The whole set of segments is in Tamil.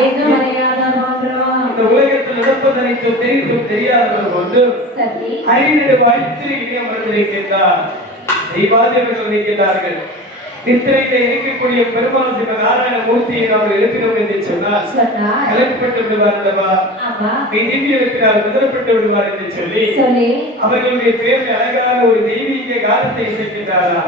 இந்த உலகத்தில் நடப்பதனைத்தும் தெரிந்தும் தெரியாதவர் வந்து அறிநடு வாழ்த்து அமர்ந்திருக்கின்றார். தெய்வாதிபர்கள் வைக்கின்றார்கள். நித்திரையில இருக்கக்கூடிய பெருமாள் சிவ நாராயண மூர்த்தியை நாம் எழுப்பினோம் என்று சொன்னால் கலக்கப்பட்டு விடுவார் அல்லவா? திவ்ய இருக்கிறார் முதலப்பட்டு விடுவார் என்று சொல்லி அவர்களுடைய பேரில் அழகான ஒரு தெய்வீக காலத்தை இசைக்கின்றாரா?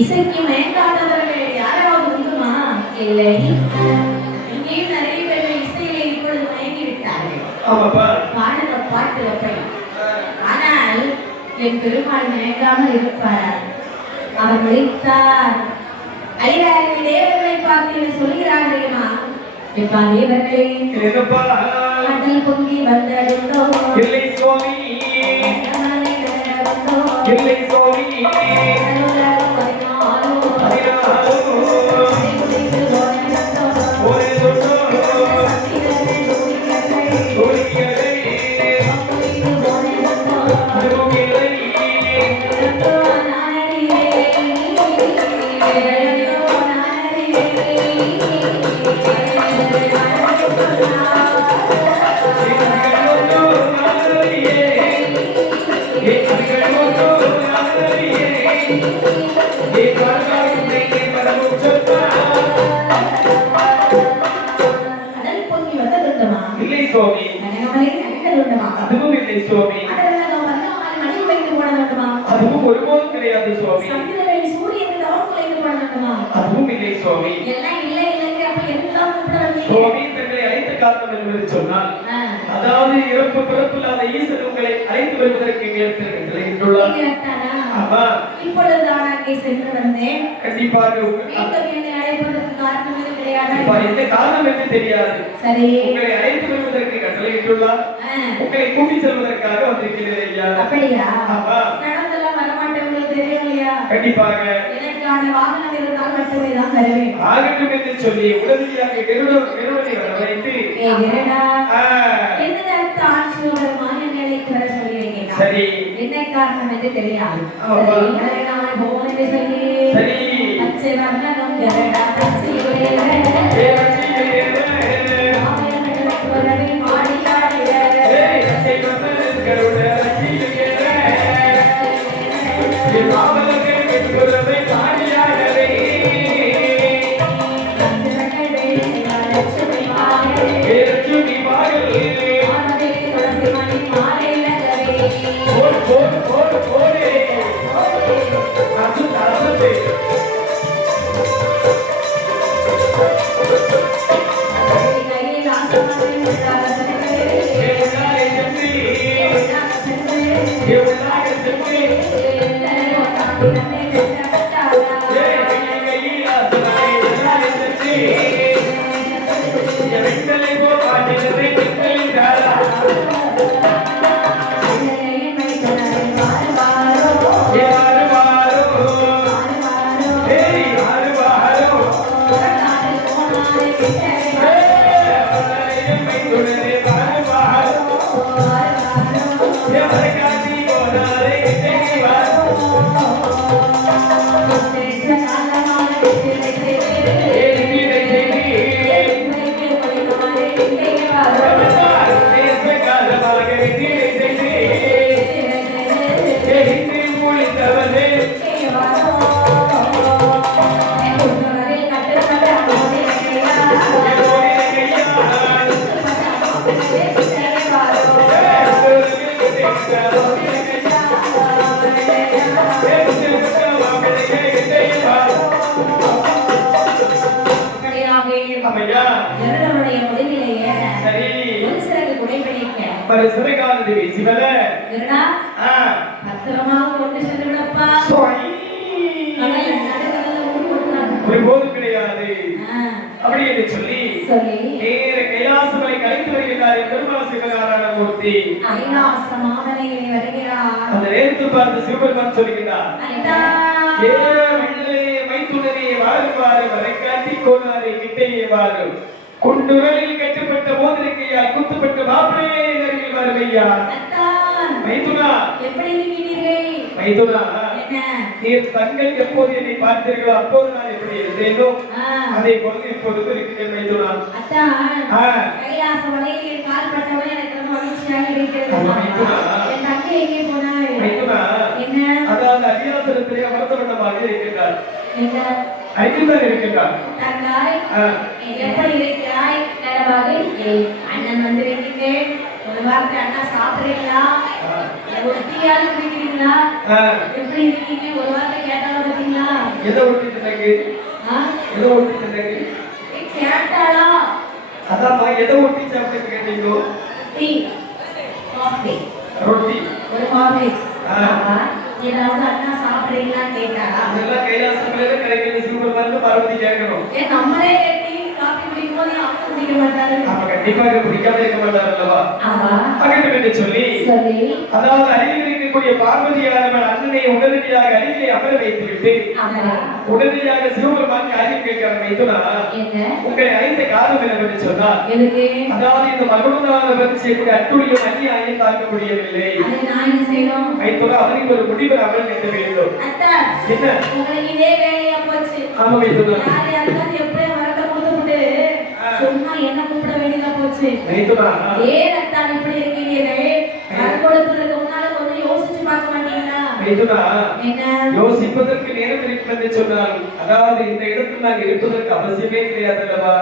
இசைக்கு மயங்காதவர்கள் யாராவது உண்டுமா? இல்லை. இங்கேயும் நிறைய பேர் இசையில இப்பொழுது மயங்கி விட்டார்கள். பாடுற பாட்டு அப்படி. ஆனால் என் பெருமாள் மயங்காமல் இருப்பார். அவர் விழித்தார். ஐயாயிரம் தேவர்களை பார்த்து சொல்கிறார்களேமா, எப்பா தேவர்களே, கடல் பொங்கி வந்ததுண்டோ? இல்லை சுவாமி, இல்லை சுவாமி. Thank you. இல்லை சுவாமி. அதெல்லாம் வந்து மணி வைத்து போட வேண்டுமா? அதுவும் ஒருபோதும் கிடையாது சுவாமி. சந்திரனை சூரியன் தவம் குலைந்து போட வேண்டுமா? அதுவும் இல்லை சுவாமி. எல்லாம் இல்லை இல்லைங்க. அப்ப எதுக்குதான் கூப்பிட வந்தீங்க? சுவாமி தங்களை அழைத்த காரணம் என்பது சொன்னால் அதாவது இறப்பு பிறப்பு இல்லாத ஈசன் உங்களை அழைத்து வருவதற்கு எங்களுள்ளார். இப்பொழுதுதான் அங்கே சென்று வந்தேன். கண்டிப்பாக என்னை அழைப்பதற்கு காரணம் எதுவும் கிடையாது. எந்த காரணம் என்று தெரியாது. சரி, உங்களை அழைத்து வருவதற்கு கட்டளையிட்டுள்ளார். உங்களை கூட்டி செல்வதற்காக வந்திருக்கிறேன் ஐயா. அப்படியா? நடந்தெல்லாம் வரமாட்டேன், உங்களுக்கு தெரியும் இல்லையா? கண்டிப்பாக எனக்கான வாகனம் இருந்தால் மட்டுமே தான் வருவேன். ஆகட்டும் என்று சொல்லி உடனடியாக கருடனை வரவழைத்து சரி என்ன காரணம் என்று தெரியாது. சரி பச்சை வர்ணம் கருடா பச்சை ஒருபோதும் கிடையாது அப்படி என்று சொல்லி நேர கைலாசமலை கலைத்து வருகிறார் பெருமாள் சிவகாரான மூர்த்தி. அந்த நேரத்து பார்த்து சிவபெருமான் சொல்லுகிறார், மைத்துனரே வாழுவாறு வரைக்காட்டி கோனாரை கிட்டையே வாழும் குண்டுகளில் கட்டுப்பட்ட மோதிரைக்கையால் குத்துப்பட்ட மாப்பிளையே அருகில் வருவையா. மைத்துனா எப்படி இருக்கிறீர்கள்? மைத்துனா நீர் தங்கள் எப்போது என்னை பார்த்தீர்களோ அப்போது நான் எப்படி இருந்தேனோ அதே போல இப்போது இருக்கிறேன் மைத்துனா. கைலாச மலையில் கால்பட்டவரை எனக்கு ரொம்ப மகிழ்ச்சியாக இருக்கிறது. என் தங்கை எங்கே போனாள்? மைத்துனா என்ன? அதாவது அரியாசனத்திலே அமர்த்தவண்ணமாக இருக்கின்றார். என்ன? அடிதான் இருக்கின்றார். தங்காய் எப்படி இருக்கிறாய்? நலமாக அண்ணன் வந்து விட்டீர்கள். ஒரு வார்த்தை அண்ணா சாப்பிடுறீங்களா? ஒரு டீயாவது குடிக்கிறீங்களா? எப்படி இருக்கீங்க? ஒரு வார்த்தை கேட்டாலும் பார்த்தீங்களா? எதை ஒட்டிட்டு எதை ஒட்டிட்டு கேட்டாளா? அதான் எதை ஒட்டி சாப்பிட்டு கேட்டீங்களோ? டீ, காஃபி, ரொட்டி, ஒரு ஹார்லிக்ஸ். ஏதாவது அண்ணா சாப்பிடுறீங்களான்னு கேட்டாளா? இதெல்லாம் கைலாசத்துல கிடைக்கிறது. சிவபெருமான் பார்வதி கேட்கணும். நம்மளே டீ காஃபி குடிக்கும் போது அவங்க குடிக்க மாட்டாரு. அப்ப கண்டிப்பாக குடிக்காம இருக்க மாட்டார் அல்லவா? அகட்டும் என்று சொல்லி அதாவது அருகில் இருக்கக்கூடிய பார்வதியானவன் அண்ணனை உடனடியாக அருகிலே அமர வைத்து விட்டு உடனடியாக சிவபெருமான் காரியம் கேட்கிறார். மைத்துனா உங்களை அழைத்த காரணம் என்னவென்று சொன்னால் அதாவது இந்த மகுடனான செய்யக்கூடிய அட்டுழியம் அந்நியாயம் தாக்க முடியவில்லை. மைத்துனா அவனுக்கு ஒரு முடிவு அவள் நிற்க வேண்டும். என்ன இதே வேலையா போச்சு? ஆமா மைத்துனா. எப்படி வரத்தை கொடுத்துட்டு சும்மா என்ன கூப்பிட வேண்டியதா போச்சு. ஏன் அத்தான் இப்படி இருக்கீர்கள்? கொடுப்பதற்கு முன்னால கொஞ்சம் யோசிச்சு பார்க்க மாட்டீங்களா? யோசிப்பதற்கு நேரம் இருக்கிறது சொன்னால் அதாவது இந்த இடத்தில் நான் இருப்பதற்கு அவசியமே கிடையாது அல்லவா?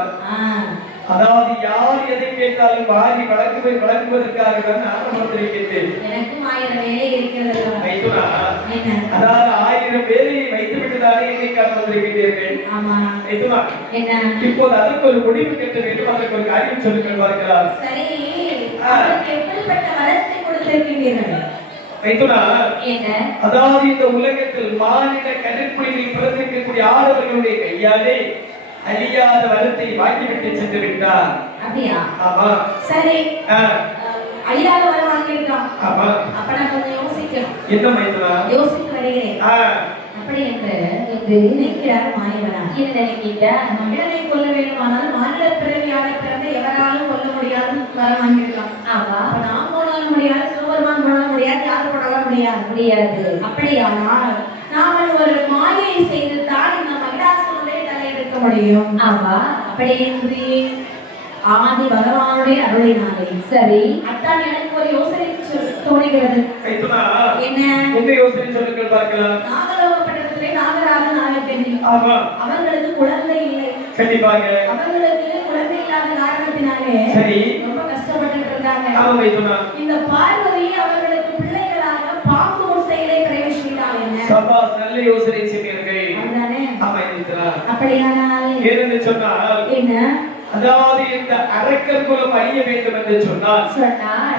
அதாவது யார் எதை கேட்டாலும் வாரி வழங்குவதற்காக தான் நான் அமர்ந்திருக்கின்றேன். வந்திருக்கின்றேன். எனக்கும் 1000 வேலை இருக்கிறது. மைத்துனா, என்ன? அதாவது 1000 வேலையை வைத்துவிட்டு தானே என்னைக்காக வந்திருக்கின்றீர்கள். ஆமா. மைத்துனா, என்ன? இப்போது அதற்கு ஒரு முடிவு கட்ட வேண்டும். அதற்கு ஒரு காரியம் சொல்லுங்கள் பார்க்கலாம். சரி, அவருக்கு எப்படிப்பட்ட வரத்தை கொடுத்திருக்கிறீர்கள்? மைத்துனா, என்ன? அதாவது இந்த உலகத்தில் மாநில கடற்குழியில் பிறந்திருக்கக்கூடிய ஆடவர்களுடைய கையாலே அழியாத வரத்தை வாங்கிவிட்டு சென்று விட்டார். அப்படியா? ஆமா. சரி, ஆ, அழியாத வரம் வாங்கியிருக்கான். ஆமா. அப்ப நான் கொஞ்சம் யோசிக்கணும். என்ன மைத்துனா? யோசித்து வருகிறேன். ஆ, அப்படி என்று நினைக்கிறார் மாயவனா. என்ன நினைக்கிட்ட? மனிதனை கொல்ல வேண்டுமானால் மாநில பிறவியாக பிறந்த எவராலும் கொல்ல முடியாது வரம் வாங்கியிருக்கான். ஆமா. அப்ப நான் போனாலும் முடியாது, சிவபெருமான் போனாலும் முடியாது, யாரு போனாலும் முடியாது. அப்படியானால் நாம ஒரு மாயை செய்து தான் இந்த மகிடாசுரனை தலையெடுக்க முடியும். ஆமா. அப்படி என்று ஆதி பகவானுடைய அருளினாலே. சரி, அத்தான் எனக்கு ஒரு யோசனை தோணுகிறது. மைத்துனா, என்ன? என்ன யோசனை சொல்லுங்கள் பார்க்கலாம். நாகலோக பட்டணத்திலே நாகராஜன் நாகக்கண்ணி. ஆமா. அவர்களுக்கு குழந்தை இல்லை. கண்டிப்பாக. அவர்களுக்கு குழந்தை இல்லாத காரணத்தினாலே சரி. ரொம்ப கஷ்டப்பட்டு இருக்காங்க. ஆமா மைத்துனா. இந்த பார்வதி அவர்களுக்கு பிள்ளைகளாக பாம்பு முட்டைகளை பிரவேசித்தாள். என்ன? சபாஸ், நல்ல யோசனை செய்வீர்கள். அதுதானே? ஆமா மைத்துனா. அப்படியானால் ஏனென்று சொன்னால், என்ன? அதாவது இந்த அரக்கர் குலம் அழிய வேண்டும் என்று சொன்னால்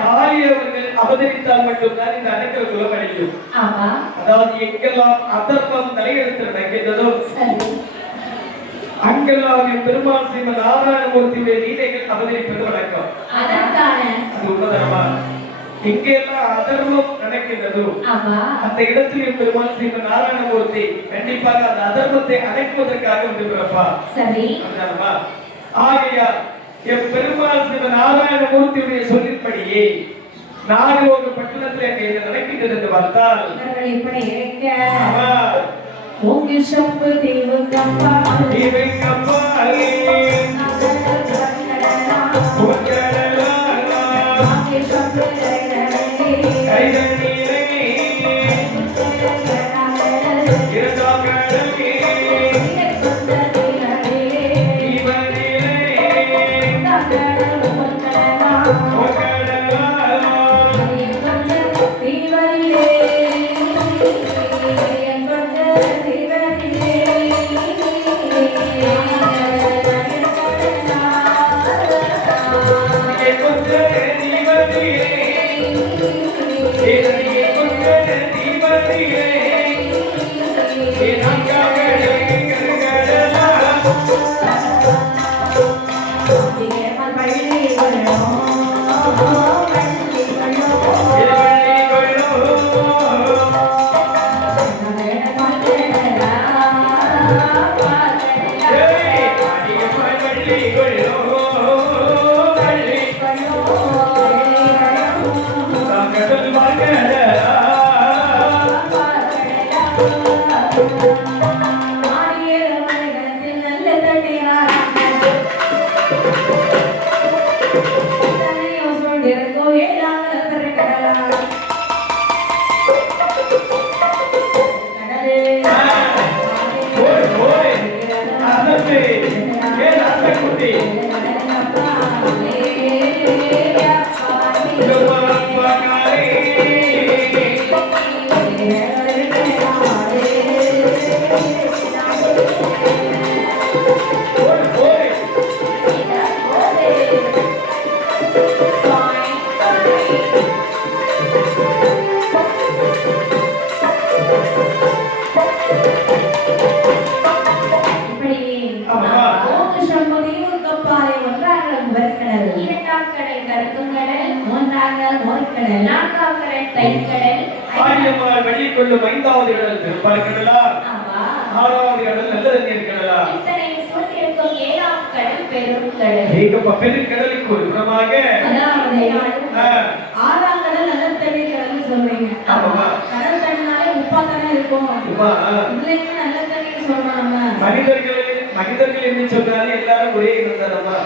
காளி அவர்கள் அவதரித்தால் மட்டும்தான் இந்த அரக்கர் குலம் அழியும். ஆமா. அதாவது எங்கெல்லாம் அதர்மம் தலையெடுத்து நடக்கின்றதோ சரி, அங்கெல்லாம் பெருமாள் ஸ்ரீமன் நாராயணமூர்த்தியுடைய லீலைகள் அவதரிப்பது வழக்கம். அதற்கான அது உண்மைதானமா? எங்கெல்லாம் அதர்மம் நடக்கின்றதோ ஆமா, அந்த இடத்தில் பெருமாள் ஸ்ரீமன் நாராயணமூர்த்தி கண்டிப்பாக அந்த அதர்மத்தை அடக்குவதற்காக வந்து பிறப்பார். சரி. அதுதானமா? ஆகையால் பெருமாள் ஸ்ரீமன் நாராயணமூர்த்தியுடைய சொல்லின்படியே நாகலோக பட்டணத்தில் அங்கே என்ன நடக்கின்றது என்று பார்த்தால் இவர்கள் இப்படி இருக்க ஆமா. ஓங்கி சம்பு தேவு கப்பா இவை கப்பாலே பொற்கடலாலா ஓங்கி சம்பு கைகள் நீரை இரண்டாம் கடலே ஆரியமால் வெளிக்கொள்ளும் 5வது கடல் திருப்பால் கடலா, 6வது கடல் நல்ல தண்ணீர் கடலா, பெருங்கடலுக்கு ஒரு புறமாக 6ஆம் கடல் நல்ல தண்ணீர் கடல்னு சொல்றீங்க. கடல் தண்ணினாலே உப்பா தானே இருக்கும். இதுலயுமே நல்ல தண்ணீர் சொல்றாங்க. மனிதர்கள் என்று சொன்னாலே எல்லாரும் ஒரே இருந்தாரம்மா.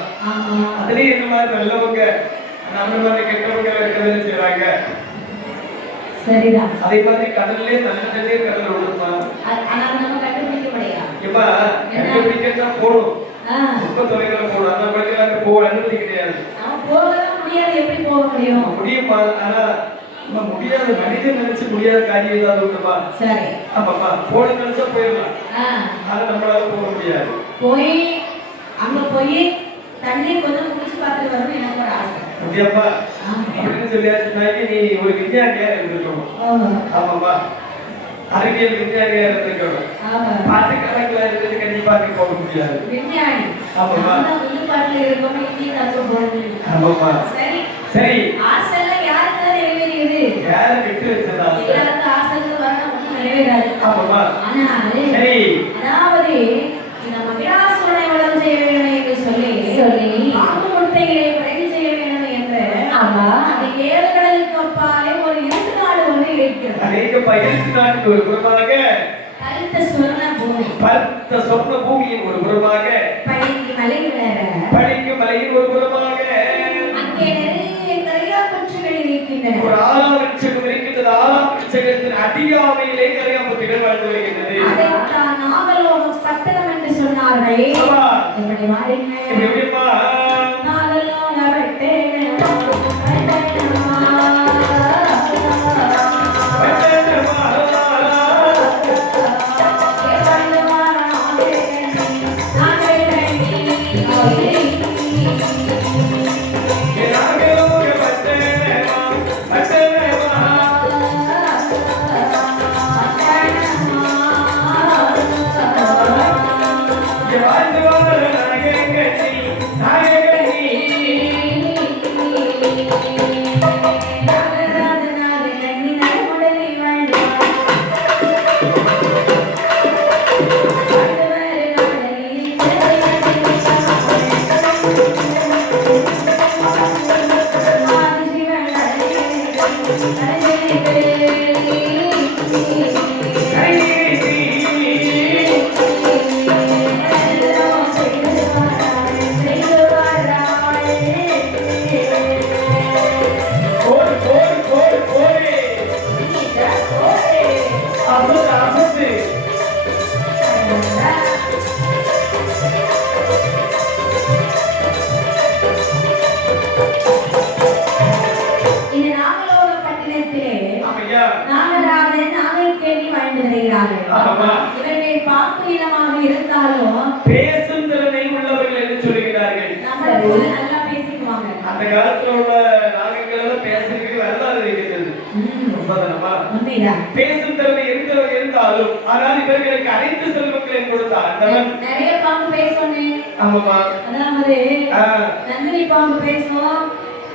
அதுலயே என்ன மாதிரி நல்லவங்க நம்ம மாதிரி கெட்டவங்க இருக்கிறது செய்வாங்க. சரிதான். அதே மாதிரி கடல்லே நல்ல தண்ணீர் கடல் ஓடுமா. ஆனா நம்ம கண்டுபிடிக்க முடியாது. இப்ப கண்டுபிடிக்க போடும். ரொம்ப தொலைவில் போடும். அந்த பக்கத்துல போக அனுமதி கிடையாது. போக முடியாது. எப்படி போக முடியும்? முடியுமா? ஆனா நம்ம முடியாத மனிதன் நினைச்சு முடியாத காரியம் ஏதாவது உண்டுமா? சரி. ஆமாப்பா, போன நினைச்சா போயிடலாம். ஆ. அதை நம்மளால போக முடியாது. போய் அங்க போய் தண்ணி கொஞ்சம் குடிச்சு பார்த்துட்டு வரணும் எனக்கு ஒரு ஆசை. முடியாப்பா அப்படின்னு சொல்லியாச்சுனாக்கி நீ ஒரு விஞ்ஞானியா இருந்திருக்கணும். ஆமாப்பா, அறிவியல் விஞ்ஞானியா இருந்திருக்கணும். பாட்டு கணக்குல இருந்துட்டு கண்டிப்பா நீ போக முடியாது. விஞ்ஞானி. ஆமாப்பா, பாட்டுல இருக்கணும் இங்கே தப்பு போடுது. ஆமாப்பா. சரி சரி, ஆசை எல்லாம் யாருக்கு நிறைவேறியது? யாரை விட்டு வச்சதா? எல்லாருக்கும் ஆசைகள் வரணும், ஒன்றும் நிறைவேறாது. ஆமாப்பா. ஆனால் சரி, அதாவது இந்த மகிழாசுரனை வளம் செய்ய வேண்டும் என்று சொல்லி பாம்பு முட்டைகளை படைக்க செய்ய வேண்டும் என்று அந்த 7 கடலுக்கு அப்பாலே ஒரு இருட்டு நாடு ஒன்று இருக்கிறது. அநேகப்பா இருட்டு நாட்டுக்கு ஒரு புறமாக, பருத்த சுவர்ண பூமி, பருத்த சொர்ண பூமியின் ஒரு புறமாக, பனிக்கு மலை விழற பனிக்கு மலையின் ஒரு புறமாக, அங்கே நிறைய கரியாப்பூச்சிகள் இருக்கின்றன. ஒரு ஆலாவிருட்சகம் இருக்கின்றது. ஆலாவிருட்சகத்தின் அடியாமையிலே கரியாப்பூச்சிகள் வாழ்ந்து வருகின்றது. அதைத்தான் நாகலோகம் பட்டணம் என்று சொன்னார்கள். எப்படி மாறிங்க? எப்படிப்பா? நாகலோக பட்டணம் இவர்கள் பாம்பு இனமாக இருந்தாலும் பேசும் திறனை உள்ளவர்கள் என்று சொல்கிறார்கள். நல்லா பேசிக்குவாங்க. அந்த காலத்துல உள்ள நாகங்கள் எல்லாம் பேசுறதுக்கு வரலாறு இருக்கிறது. பேசும் திறமை இருந்தவர்கள் இருந்தாலும் ஆனால் இவர்களுக்கு அனைத்து செல்வங்களையும் கொடுத்தார். நிறைய பாம்பு பேசணும். ஆமாமா, அதாவது நந்தினி பாம்பு பேசுவோம்.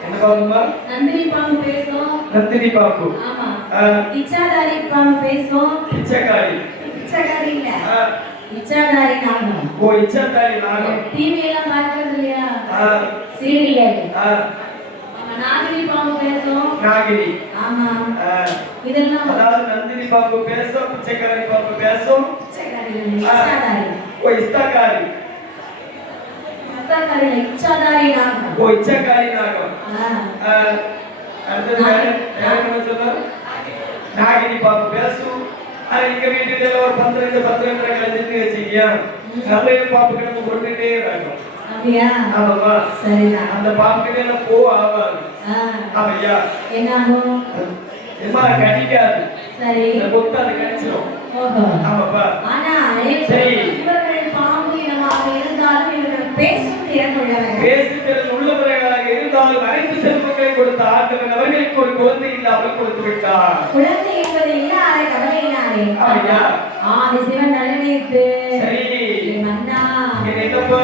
என்ன பாம்புமா? நந்தினி பாம்பு பேசுவோம். நந்தினி பாம்பு. ஆமா. இச்சாதாரி பாம்பு பேசுவோம். இச்சகாரி. இச்சகாரி இல்ல, இச்சாதாரி நாகம். ஓ, இச்சாதாரி நாகம். டிவி எல்லாம் பார்க்கிறது இல்லையா? சீரியல். நாகினி பாம்பு பேசும். நாகினி. ஆமா. இதெல்லாம் அதாவது நந்தினி பாம்பு பேசும், இச்சகாரி பாம்பு பேசும். இச்சகாரி இச்சாதாரி. ஓ, இஸ்தாகாரி. இஸ்தாகாரி இச்சாதாரி நாகம். ஓ, இச்சகாரி நாகம். அடுத்தது என்ன சொல்ற? நாகினி பாம்பு பேசும். ஆனா எங்க வீட்டுல ஒரு 12 கலைஞ்சிட்டு வச்சுக்கியா, நிறைய பாம்பு கிடந்து கொண்டுட்டே இருக்கும். அப்படியா? ஆமாமா. சரிதான். அந்த பாம்பு கிட்ட போ ஆகாது. ஆமையா, என்ன ஆகும்? எம்மா கடிக்காது. சரி, கொத்து அது கடிச்சிடும். ஓஹோ. ஆமாப்பா. ஆனா சரி, இவர்கள் பாம்பு இனமாக இருந்தாலும் இவர்கள் பேசும் திறன் உள்ளவர்கள். பேசும் திறன் உள்ளவர்களாக இருந்தாலும் அனைத்து செல்வங்களை கொடுத்த ஆண்டவன் அவர்களுக்கு ஒரு குழந்தை இல்லாமல் கொடுத்து விட்டார். குழந்தை என்பது இல்லாத கவலையினாலே ஆமையா, ஆதி சிவன் நினைத்து சரி மன்னா என்னப்பா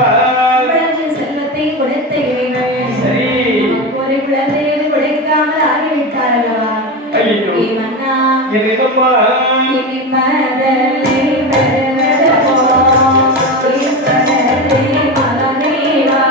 இவ்வளவு செல்வத்தை கொடுத்த இறைவன் சரி ஒரு குழந்தையை கொடுக்காமல் ஆகிவிட்டார் அல்லவா? ஐயோ மன்னா என்னப்பா இனி மதலை பெறவோ ஈஸ்வரனே மகனேவா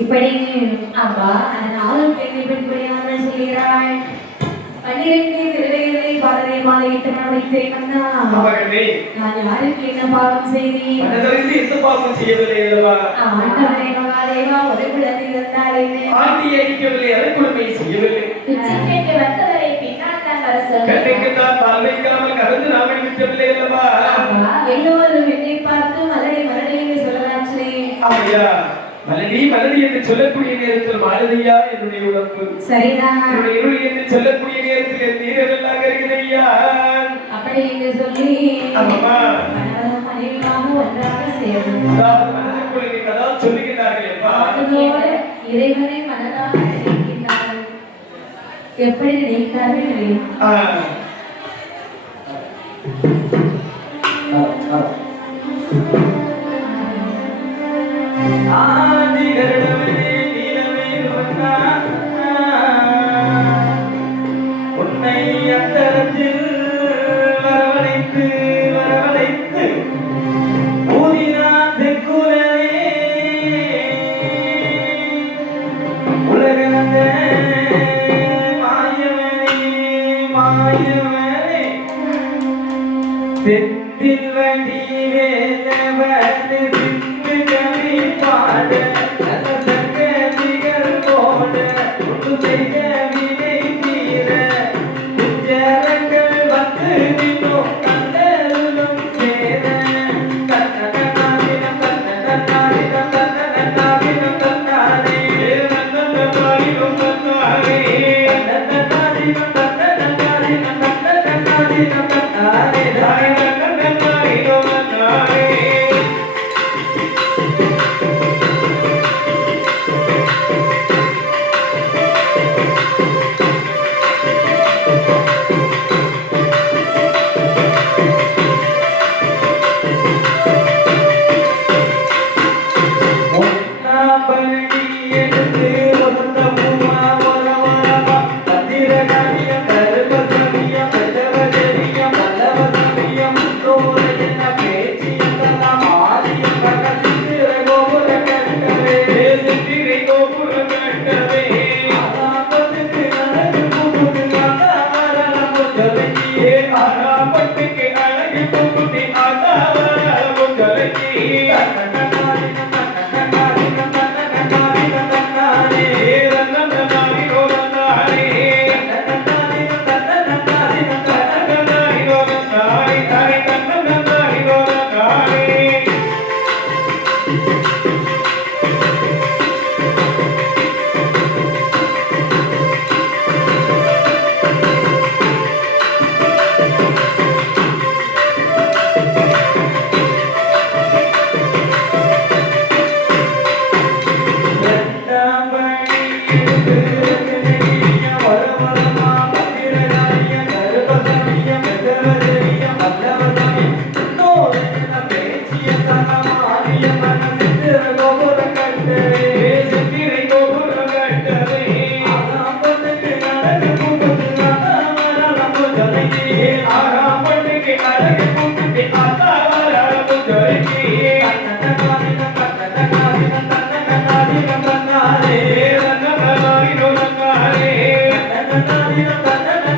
இப்படி அப்பா அந்த நாளும் பெண்ணை பெண்படியாமல் சொல்கிறாள் 12 திருவைகளை பாரதிய மாலையிட்டு வைத்தேன் அண்ணா நான் யாருக்கு என்ன பாவம் செய்தேன் எந்த பாவம் செய்யவில்லை அல்லவா ஆண்டவரே மகாதேவா ஒரு குழந்தை இருந்தால் என்ன ஆண்டி அடிக்கவில்லை அரைக்குழுமை செய்யவில்லை கேட்டு வந்தவரை பின்னால் தான் வர கண்ணைக்குத்தான் பால் வைக்காமல் கலந்து நாமை விட்டவில்லை அல்லவா எல்லோரும் என்னை பார்த்து மலடி மலடி என்று சொல்லலாச்சு ஆமையா மலடி மலடி என்று சொல்லக்கூடிய நேரத்தில் மாலதியா என்னுடைய உடம்பு சரிதான் என்னுடைய இருள் என்று சொல்லக்கூடிய நேரத்தில் என் நீரெல்லாம் கருகினையா அப்படி என்று சொல்லி ஆமாமா மனதும் மனைவியாகவும் ஒன்றாக சேரும் அதாவது மனதுக்குள் நீ கதான் சொல்லுகிறார்கள் எப்பா அதுபோல இறைவனை மனதாக நினைக்கின்றார்கள் எப்படி நினைக்கிறார்கள் உன்னை அந்தரத்தில் வரவழைத்து வரவழைத்து ஊதினான் செக்குலனே உலகந்த மாயவனே மாயவனே செந்தில் வண்டி வேலவனே சிந்து கவி பாட நல்ல சங்கதிகள் போட ஒன்று செய்ய வினை தீர குஞ்சரங்கள் வந்து நின்னும் கண்டருளும் சேர கண்ணனாவினம் கண்ணனாவினம் கண்ணனாவினம் கண்ணாரே கண்ணனாவினம் கண்ணாரே கண்ணனாவினம் கண்ணனாவினம் கண்ணனாவினம் கண்ணாரே கண்ணனாவினம் கண்ணாரே Thank you.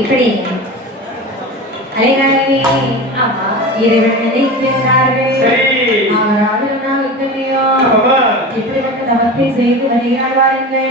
இப்படி அலைகாரவே ஆமா இறைவன் நினைக்கின்றார்கள் அவரால் நான் வைக்கலையோ இப்படிப்பட்ட தவத்தை செய்து வருகிறார்கள்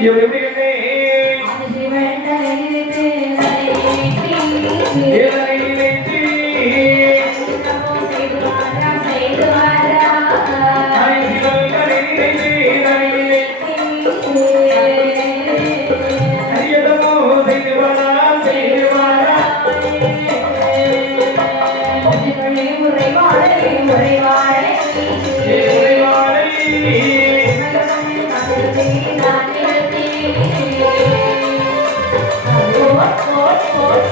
Oh,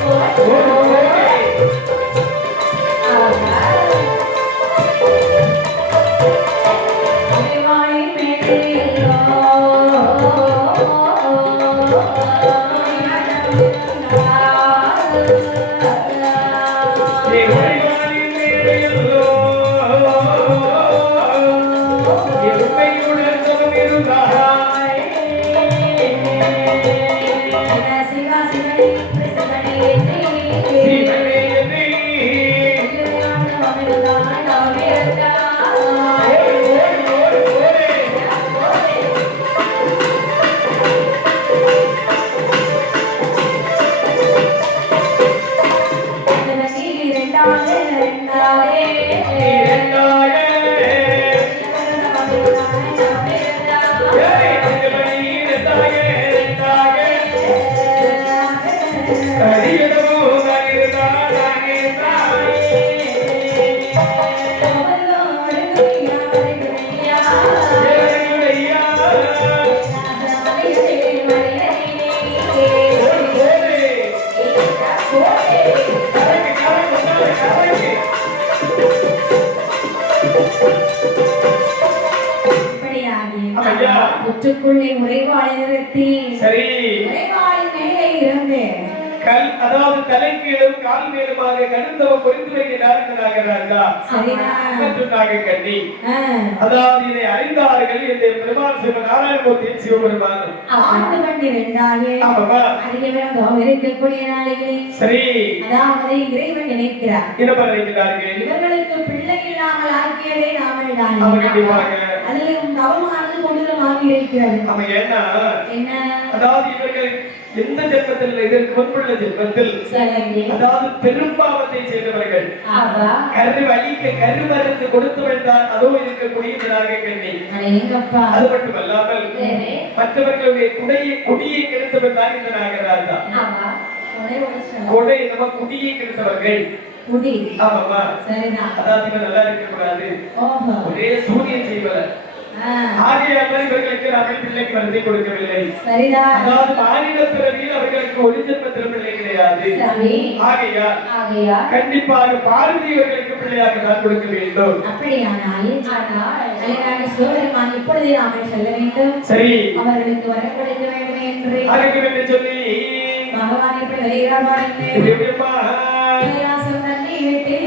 இருந்து அதாவது தலைக்கீழும் கால் மேலுமாக கடுந்தவ பொறித்து வைக்கிறார் இந்த நாகராஜா. மற்றும் நாகக்கண்ணி. அதாவது இதை அறிந்தார்கள் இந்த பெருமாள் சிவநாராயணமூர்த்தி சிவபெருமான். இருக்கக்கூடிய நாளைகளில் சரி, அதாவது இறைவன் நினைக்கிறார். நினைக்கிறார்கள் இவர்களுக்கு பிள்ளை இல்லாமல் ஆக்கியதே நாமல் தான். அதிலும் தவமானது கொடூரமாக இருக்கிறது. என்ன அதாவது இவர்கள் எந்த ஜென்மத்தில் இதற்கு முன்புள்ள ஜென்மத்தில் அதாவது பெரும்பாவத்தை செய்தவர்கள். கருமருந்து கொடுத்தவள் தான் அதோ இருக்கக்கூடிய நாகக்கண்ணி. அது மட்டுமல்லாமல் மற்றவர்களுடைய கொடியை கெடுத்தவள் தான் இந்த நாகராஜா. கொடை நம்ம குடியை கெடுத்தவர்கள். அதாவது இவன் நல்லா இருக்க கூடாது, ஒரே சூரியன் செய்வதர். இவர்களுக்கு நாங்கள் பிள்ளைக்கு மருந்தை கொடுக்கவில்லை. அதாவது மாநில பிறவியில் அவர்களுக்கு ஒரு ஜென்மத்தில் பிள்ளை கிடையாது. ஆகையால் கண்டிப்பாக பார்வதி இவர்களுக்கு பிள்ளையாக தான் கொடுக்க வேண்டும். அப்படியானால் இப்பொழுது நாங்கள் செல்ல வேண்டும். சரி, அவர்களுக்கு வர கொடுக்க வேண்டும் என்று சொல்லி பகவான் எப்படி வருகிறார் பாருங்கள். தண்ணி விட்டு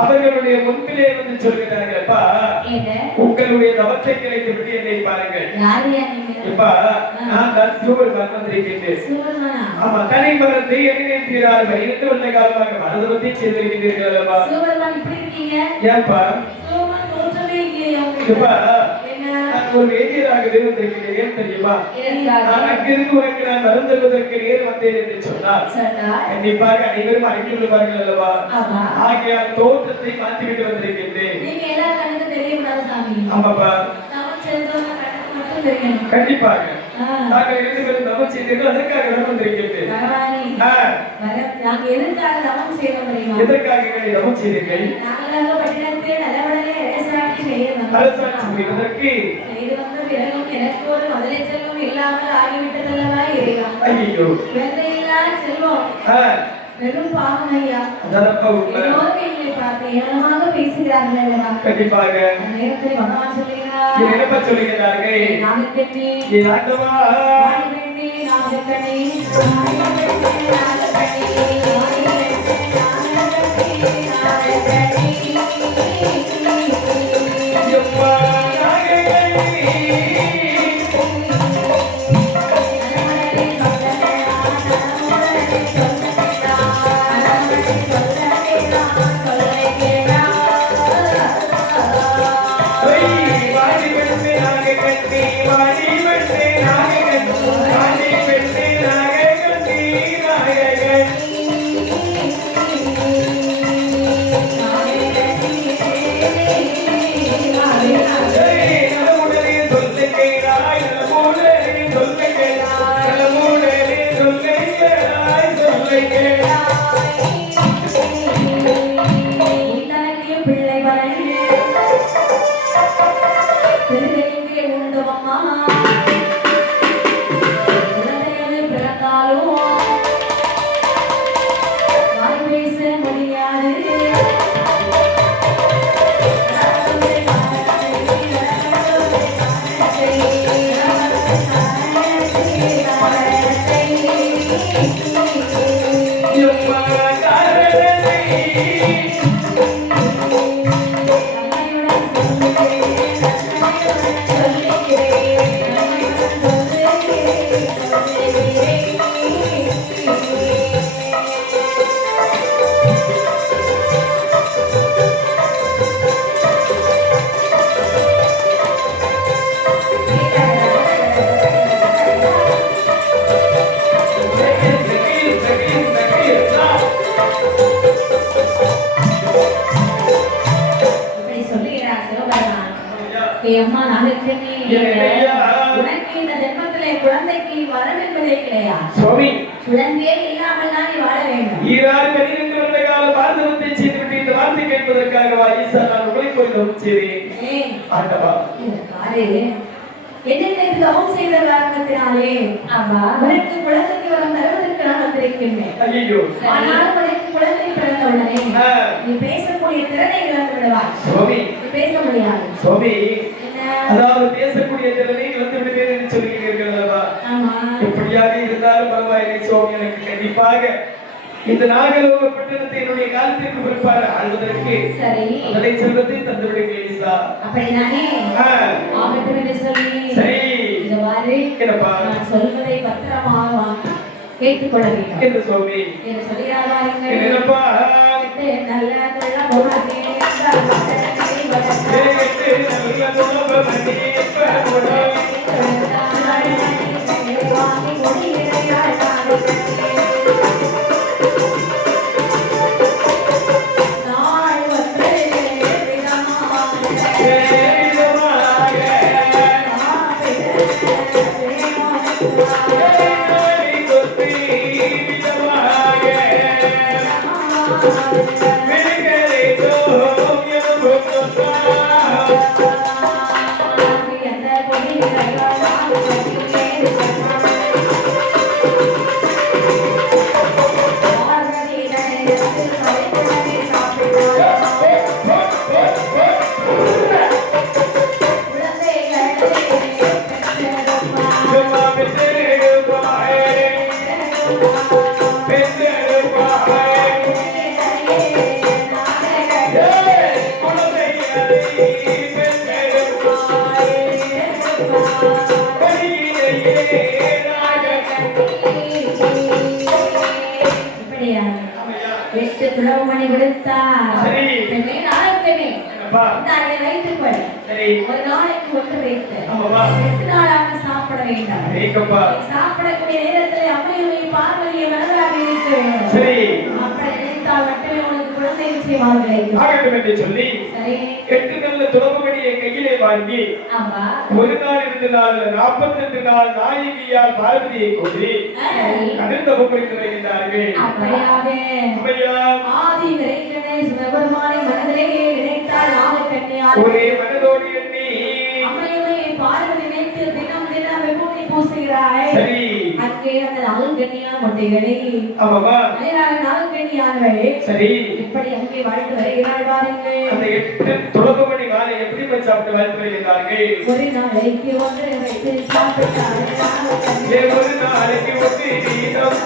அவர்களுடைய முன்பிலே வந்து சொல்கிறார்களப்பா, உங்களுடைய தவத்தை கிடைத்து விட்டு என்னை பாருங்கள். நான் தான் சிவபெருமான் வந்திருக்கின்றேன். ஆமா, தனி மறந்து எண்ணினீர்கள் என்று உள்ள காலமாக மனதை செய்திருக்கிறீர்கள் அல்லவா? ஏன்பா ஒரு வேதியராக வந்திருக்கிறேன் தெரியுமா? நான் அங்கிருந்து உனக்கு நான் மருந்துவதற்கு நேர் வந்தேன் என்று சொன்னால் கண்டிப்பாக அனைவரும் அறிந்து கொள்வார்கள் அல்லவா? ஆகையால் தோற்றத்தை மாற்றிவிட்டு வந்திருக்கின்றேன். ஆமாப்பா, கண்டிப்பாக நாங்கள் இரண்டு பேரும் தவம் செய்தீர்கள், அதற்காக தான் வந்திருக்கின்றேன். எதற்காக தவம் செய்தீர்கள்? அரசாட்சி புரிவதற்கு. ஐயோ, வெறும் பாவம் ஐயா. பேசுகிறார்கள். கண்டிப்பாக நேரத்தில் பகவான் சொல்லுகிறார். என்ன சொல்லுகிறார்கள்? நாகக்கண்ணி வாடி வெட்டு நாகக்கண்ணி எம்மா காரணனை அம்மா நாகக்கண்ணி உனக்கு இந்த ஜென்மத்திலே குழந்தைக்கு வரம் என்பதே கிடையாது. சுவாமி குழந்தையே இல்லாமல் தான் நீ வாழ வேண்டும். ஈராறு 12 வருட கால பாரதத்தை செய்துவிட்டு இந்த வார்த்தை கேட்பதற்காகவா ஈசா நான் உங்களை போய் தவம் செய்தேன். ஆண்டவா என்னென்ன தவம் செய்த காரணத்தினாலே ஆமா உனக்கு குழந்தைக்கு வரம் தருவதற்கு நான் வந்திருக்கின்றேன். ஐயோ ஆனால் உனக்கு குழந்தை பிறந்த உடனே நீ பேசக்கூடிய திறனை இழந்து விடுவாய். சுவாமி நீ பேச முடியாது. சுவாமி அதாவது பேசக்கூடிய திறனை இழந்து விடுவேன் என்று சொல்கிறீர்கள் அல்லவா? எப்படியாக இருந்தாலும் பரவாயில்லை சுவாமி, எனக்கு கண்டிப்பாக இந்த நாகலோக பட்டணத்தை என்னுடைய காலத்திற்கு பிற்பாடு ஆள்வதற்கு அதனை செல்வத்தை தந்து விடுங்கள் ஈசா. அப்படினானே ஆகட்டும் என்று சொல்லி சரி இந்த வாரே நான் சொல்வதை பத்திரமாக கேட்டுக்கொள்ள வேண்டும் என்று சுவாமி என்று சொல்கிறார்கள். என்னப்பா நல்ல நல்ல போராட்டே மணி விடுத்தார். ஒரு நாளைக்கு ஒன்று வைத்து 8 நாளாக சாப்பிட வேண்டாம். சாப்பிடக்கூடிய நேரத்தில் அம்மையுடைய பார்வதியை மனதாக இருக்க வேண்டும். அப்படி நினைத்தால் மட்டுமே உனக்கு குழந்தை நிச்சயமாக கிடைக்கும். சொல்லி 8 நல்ல துளபமணியை கையிலே வாங்கி ஒரு நாள் 2 நாள் 42 நாள் நாயகியால் பார்வதியை கொண்டு கடல் தவம் புரிந்து வருகின்றார்கள். ஆதி நிறைந்தனை சிவபெருமானை மனதிலே நினைத்தால் நாகக்கண்ணியார் ஒரே மனதோடு எண்ணி அம்மையுடைய பார்வதி நினைத்து தினம் தினம் விபூதி பூசுகிறாய். அங்கே அந்த நாகக்கண்ணியார் மொட்டைகளை நாகக்கண்ணியார்களே இப்படி அங்கே வாழ்ந்து வருகிறாள் பாருங்கள். அந்த 8 துளபமணி வாழை எப்படி போய் சாப்பிட்டு வாழ்ந்து வருகிறார்கள். ஒரு நாளைக்கு ஒன்று வைத்து சாப்பிட்டார்கள். ஒரு நாளைக்கு ஒன்று வீதம்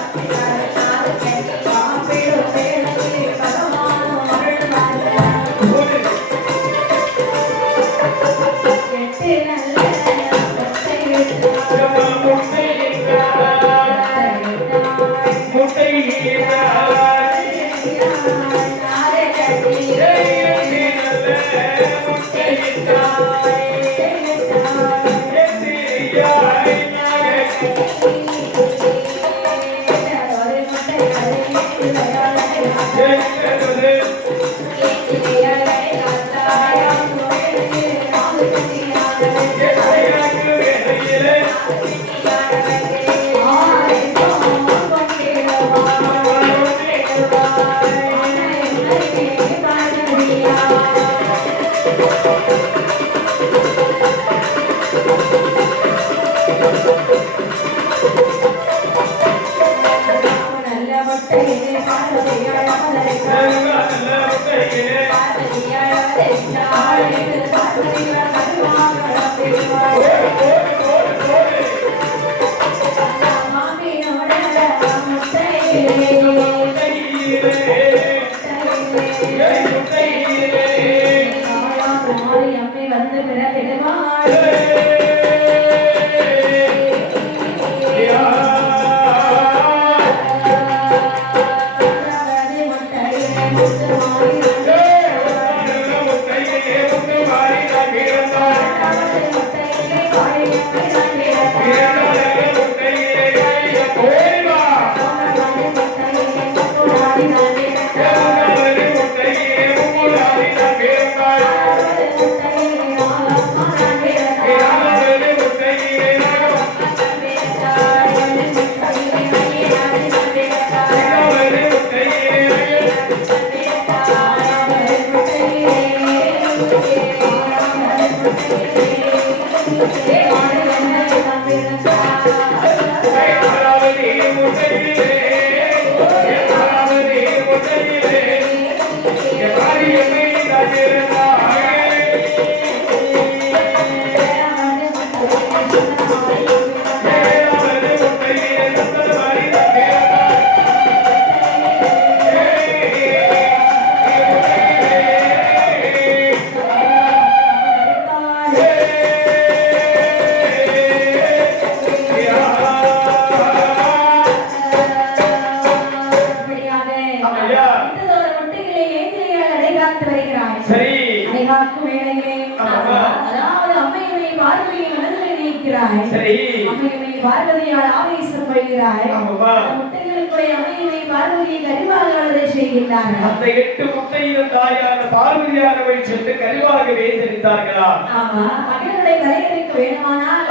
வருகிறாய். சரி. அம்மையுமே பார்வதியால் ஆவேசம் கொள்கிறாய். ஆமாம்மா. அந்த முட்டைகளுக்குள்ளே அம்மையுமே பார்வதியை கருவாக வளர செய்கின்றார்கள். அந்த 8 முட்டையிலும் தாயான பார்வதியானவை சென்று கருவாகவே செலுத்தார்களா? ஆமா, மகனுடைய கலையறைக்கு வேணுமானால்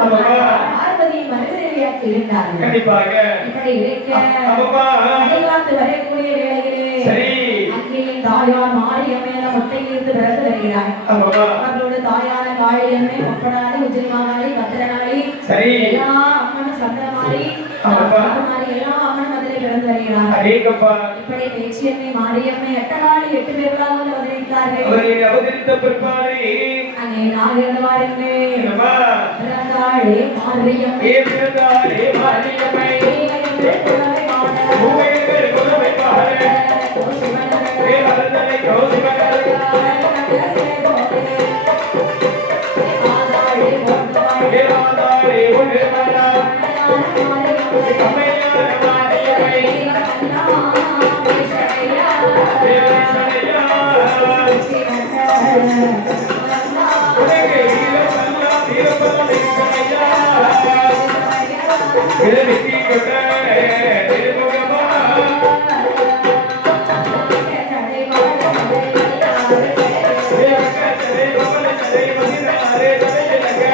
பார்வதியை மறுபிறவியாக்கி இருந்தார்கள். கண்டிப்பாக. இப்படி இருக்க ஆமாம்மா. அடைகாத்து வரக்கூடிய வேளையிலே சரி. அங்கே தாயார் மாரியம்மேன முட்டையிலிருந்து பிறந்து வருகிறாய். ஆமாம்மா. அவர்களோட தாயான காளியம்மை, முப்படாளி, உஜ்ஜிமாளி, பத்திரனாளி, சரி. எல்லா அம்மனும் சந்திரமாளி, ஆமாப்பா. எல்லா அம்மனும் அதிலே பிறந்து வருகிறார். அடேங்கப்பா. இப்படி பேச்சியம்மை, மாரியம்மை, எட்டகாளி 8 பேர்களாக வந்து அவதரித்தார்கள். அவரை அவதரித்த பிற்பாடு அங்கே நாளிலிருந்து வாருங்கள். என்னம்மா? பிறந்தாளே மாரியம்மை, பிறந்தாளே மாரியம்மை, புலவை மாட, பூவைகள் புலவை பாட, கோஷிவனர்கள், வேலந்தனை கௌசிவனர்கள், மாதாளே போன்றாள், வேலாந்தாளே ஒழுமனா, அம்மையான மாரியம்மை, தேவசனையா, உலகை வீரப்பல்லா, வீரப்பல்லை சனையா, விரலிக்கு கொண்ட திருமுகமா, தேவக்கரை பவள சதை மதினாரே சதையிலங்க.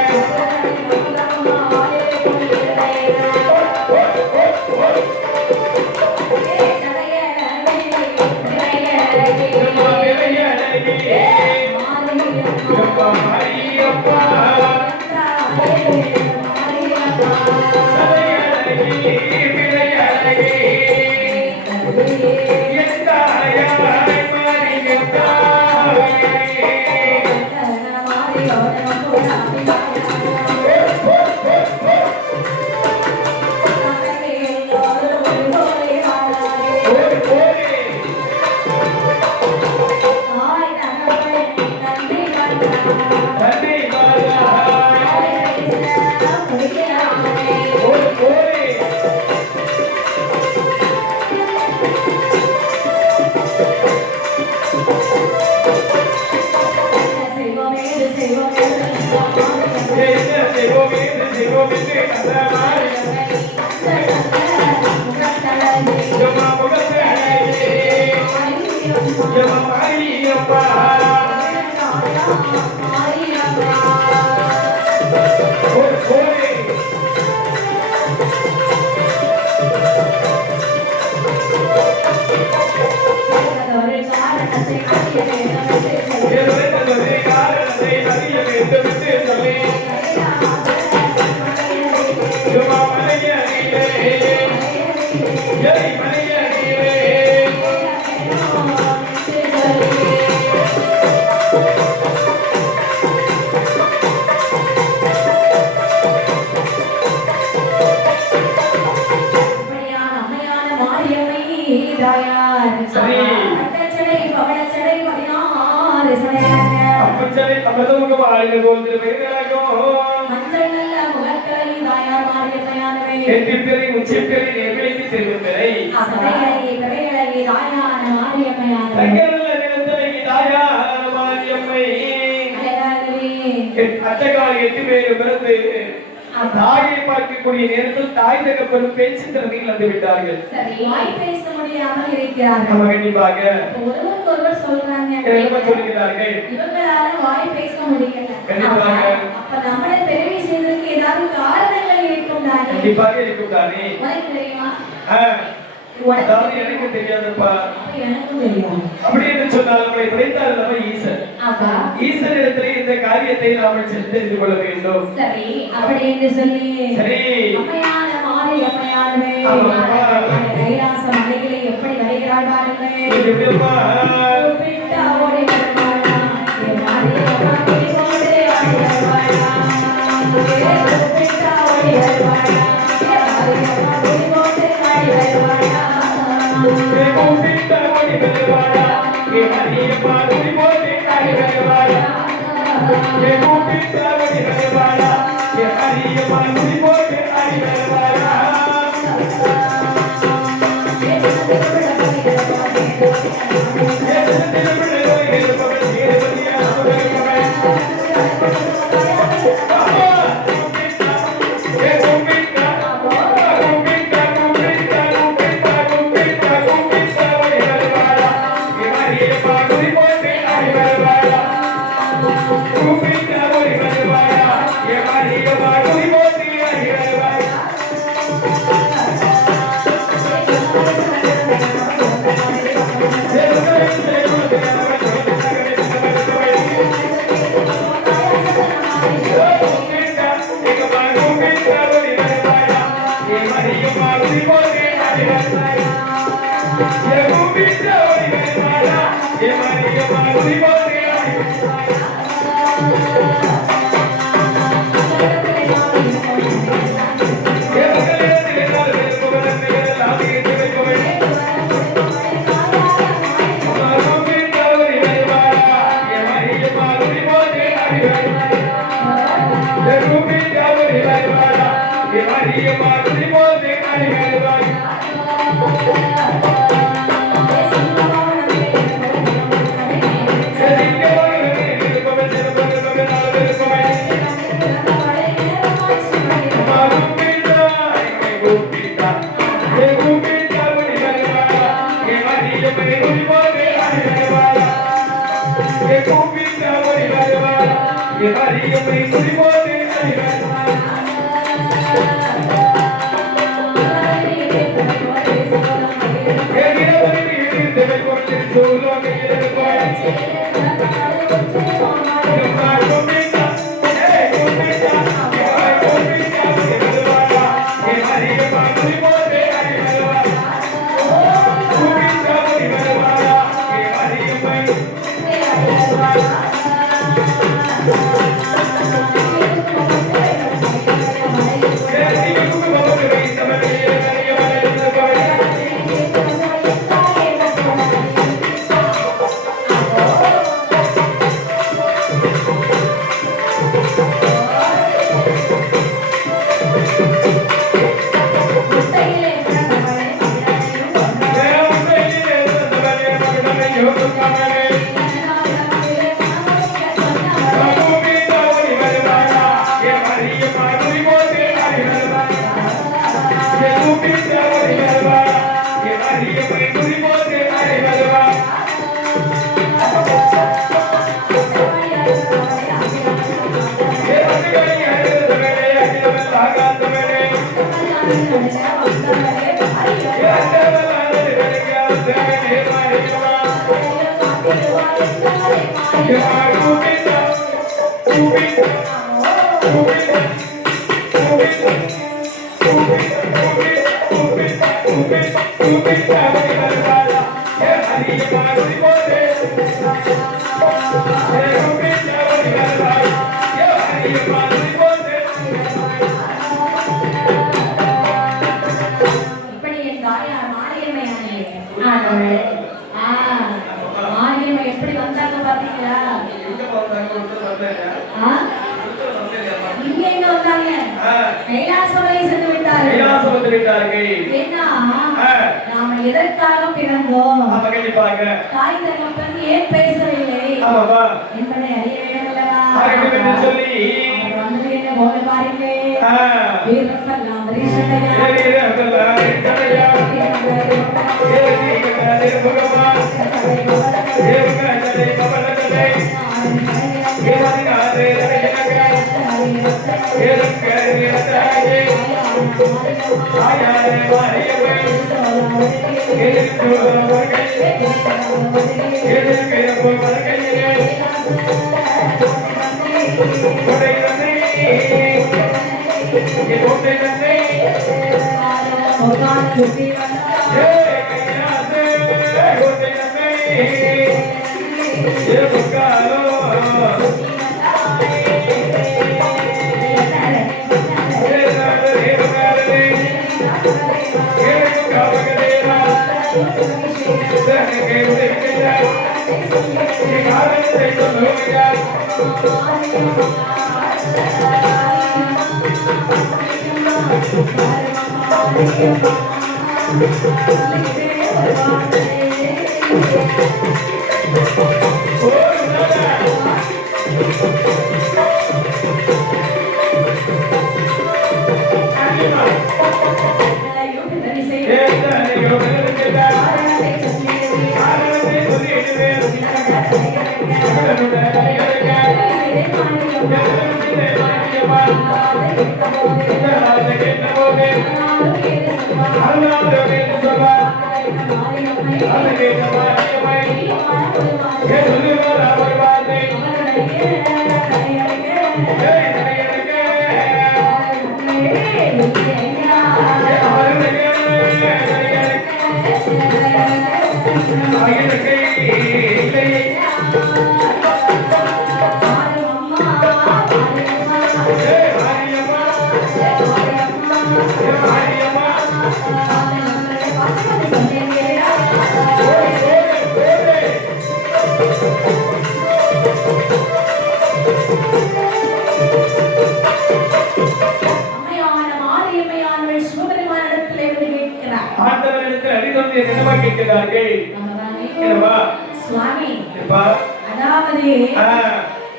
தாயை பார்க்கக்கூடிய நேரத்தில் தாய் தகப்பனும் பேச்சு திறமையில் வந்து விட்டார்கள். வாய் பேச முடியாமல் இருக்கிறார்கள். கண்டிப்பாக ஒருவர் சொல்றாங்க, என்ன சொல்கிறார்கள்? இவங்களால வாய் பேச முடியல. கண்டிப்பாக. அப்ப நம்மளை பெருமை செய்வதற்கு ஏதாவது காரணங்கள் இருக்கும் தானே? கண்டிப்பாக இருக்கும் தானே. உனக்கு தெரியுமா? அதாவது எனக்கு தெரியாதுப்பா. எனக்கும் தெரியும். அப்படி என்று சொன்னால் நம்மளை படைத்தார் அல்லவா ஈசன். ஈசன் இடத்திலே இந்த காரியத்தை நாம் தெரிந்து கொள்ள வேண்டும். சரி, அப்படி என்று சொல்லி சரி அம்மையான மாறி அம்மையானவே கைலாச மலைகளை எப்படி வருகிறாள் பாருங்கள். எப்படிப்பா கூப்பிட்டா ஓடி வருவாளா, மாறி அம்மா ஓடி வருவாளா, கூப்பிட்டா ஓடி வருவாளா, மாறி அம்மா ஓடி வருவாளா, கூப்பிட்டா ஓடி வருவாளா, மாறி அம்மா ஓடி வருவாளா, கூப்பிட்டா ஓடி வருவாளா, மாறி அம்மா ஓடி வருவாளா. மாரியம்மை குறிமோடு எதற்காக பிறந்தோம் தாய் தகப்பன் ஏன் பேசவில்லை என்பதை அறிய வேண்டும் சொல்லி வந்தது என்ன போல பாருங்களே வீரப்பெல்லாம்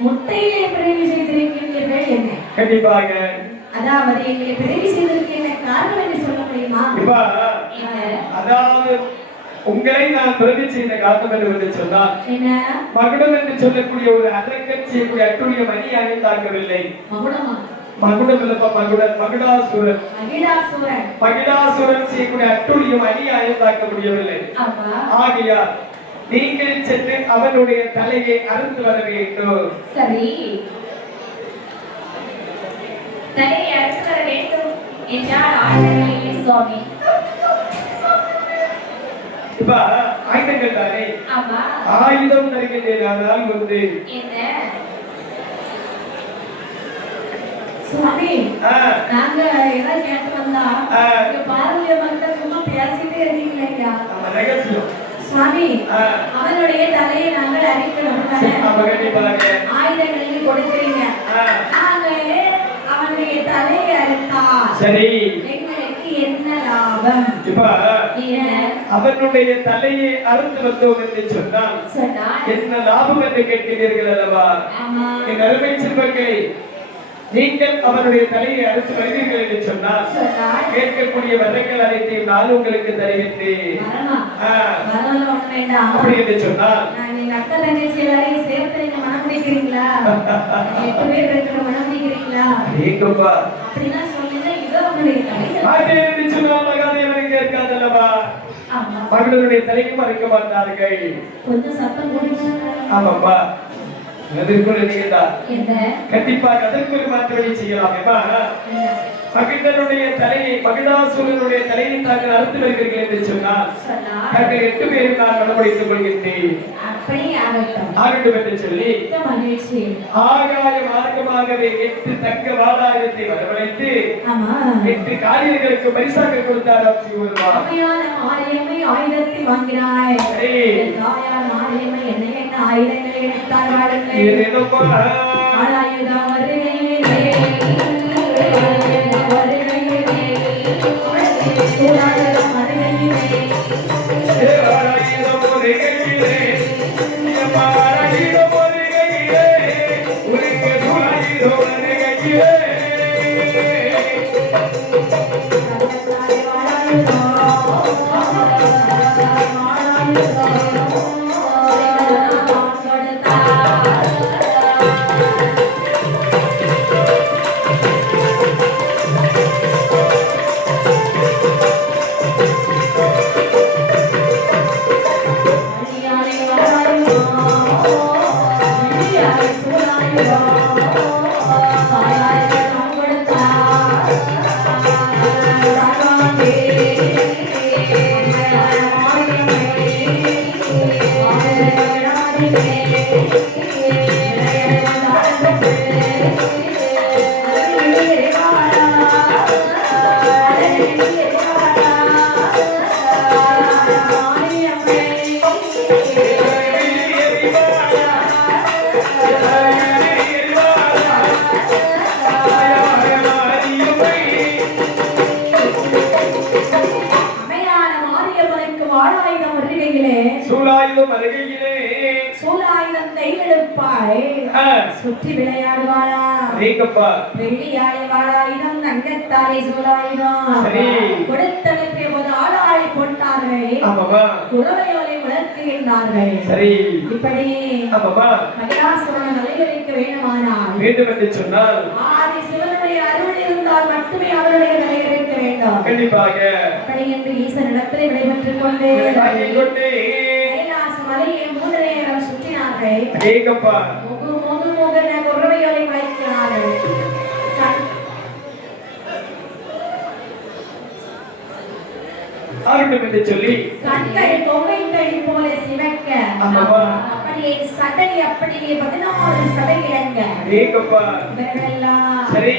முட்டையிலே பிறவி செய்திருக்கிறீர்கள் என்ன? கண்டிப்பாக. அதாவது எங்களை பிறவி செய்திருக்க என்ன காரணம் என்று சொல்ல முடியுமா? அதாவது உங்களை நான் பிரதி செய்த காரணம் என்று சொன்னால் என்ன மகுடம் என்று சொல்லக்கூடிய ஒரு அரக்கன் செய்யக்கூடிய அட்டுழியம் அநியாயம் தாக்கவில்லை. மகுடமா மகுடம் இல்லப்பா, மகுடாசுரன் செய்யக்கூடிய அட்டுழியம் அநியாயம் தாக்க முடியவில்லை. ஆகையால் நீங்கள் சென்று அவனுடைய தலையை அறுத்து வர வேண்டும். சரி, தலையை அறுத்து வர வேண்டும் என்றால் ஆயுதங்கள் இல்லை சுவாமி. இப்ப ஆயுதங்கள் தானே? ஆமா, ஆயுதம் தருகின்றேன். ஆனால் வந்து என்ன சுவாமி, நாங்க ஏதாவது கேட்டு வந்தா பாரதிய மக்கள் சும்மா பேசிட்டே இருக்கீங்களா? ரகசியம் சுவாமி, அவனுடைய தலையை நாங்கள் அரிக்கணும், ஆயுதங்களுக்கு கொடுக்கிறீங்க. நாங்க அவனுடைய தலையை அறுத்தா சரி, எங்களுக்கு என்ன லாபம்? இப்ப அவனுடைய தலையை அறுத்து வந்தோம் என்று சொன்னால் என்ன லாபம் என்று கேட்கிறீர்கள் அல்லவா? என் அருமை செல்வங்களே, நீங்கள் அவருடைய தலையை அறுத்து வருவீர்கள் என்று சொன்னால் கேட்கக்கூடிய வரங்கள் அனைத்தையும் நான் உங்களுக்கு தருகின்றேன். அப்படி என்று சொன்னால் அக்கா தங்கச்சி எல்லாரையும் சேர்த்து நீங்க மனம் முடிக்கிறீங்களா? 8 பேர் இருக்கிற மனம் முடிக்கிறீங்களா? அப்படின்னா சொல்லுங்க. இதோ அவனுடைய தலை என்று சொன்னால் மகாதேவனுக்கு இருக்காதல்லவா? மகளுடைய தலையும் மறைக்க மாட்டார்கள். கொஞ்சம் சத்தம் போடுங்க. ஆமாப்பா, கண்டிப்பாக அதற்கு ஒரு மாற்றவழி செய்யலாம். மகிழ்ந்தனுடைய தலையை, மகிழாசுரனுடைய தலையை தாங்கள் அறுத்து வருகிறீர்கள் என்று சொன்னால் தாங்கள் 8 பேரும் நான் மனமுடைத்துக் கொள்கின்றேன். ஆகட்டும் என்று சொல்லி ஆகாய மார்க்கமாகவே 8 தங்க வாதாயத்தை வரவழைத்து 8 காரியங்களுக்கு பரிசாக கொடுத்தாராம் சிவபெருமான். ஆயுதத்தை வாங்கினாய். என்ன ஆயுதங்களை எடுத்தார்கள்? ஆயுதம் வருகையிலே சுற்றி விளையாடுவாளா? வெள்ளியாலை வாழாயுதம், தங்கத்தாலே சூழாயுதம். கொடுத்தனுப்பிய போது ஆளாளி போட்டார்கள், குறவையோலை உணர்த்துகின்றார்கள். இப்படி மகிழாசுரனை அலைகரிக்க வேண்டுமானால் வேண்டும் என்று சொன்னால் ஆதி சிவனுடைய அருள் இருந்தால் மட்டுமே அவருடைய அலைகரிக்க வேண்டும். கண்டிப்பாக அப்படி என்று ஈசனிடத்தில் விடைபெற்றுக் கொண்டு கைலாச மலையை 3 நேரம் சுற்றினார்கள். குறவையோலை மலைக்கிறார்கள். சொல்லி கண்கள் பொம்மைகளை போல சிவக்க, அப்படியே சடை அப்படியே 14 சடை இறங்க. இவர்களெல்லாம் சரி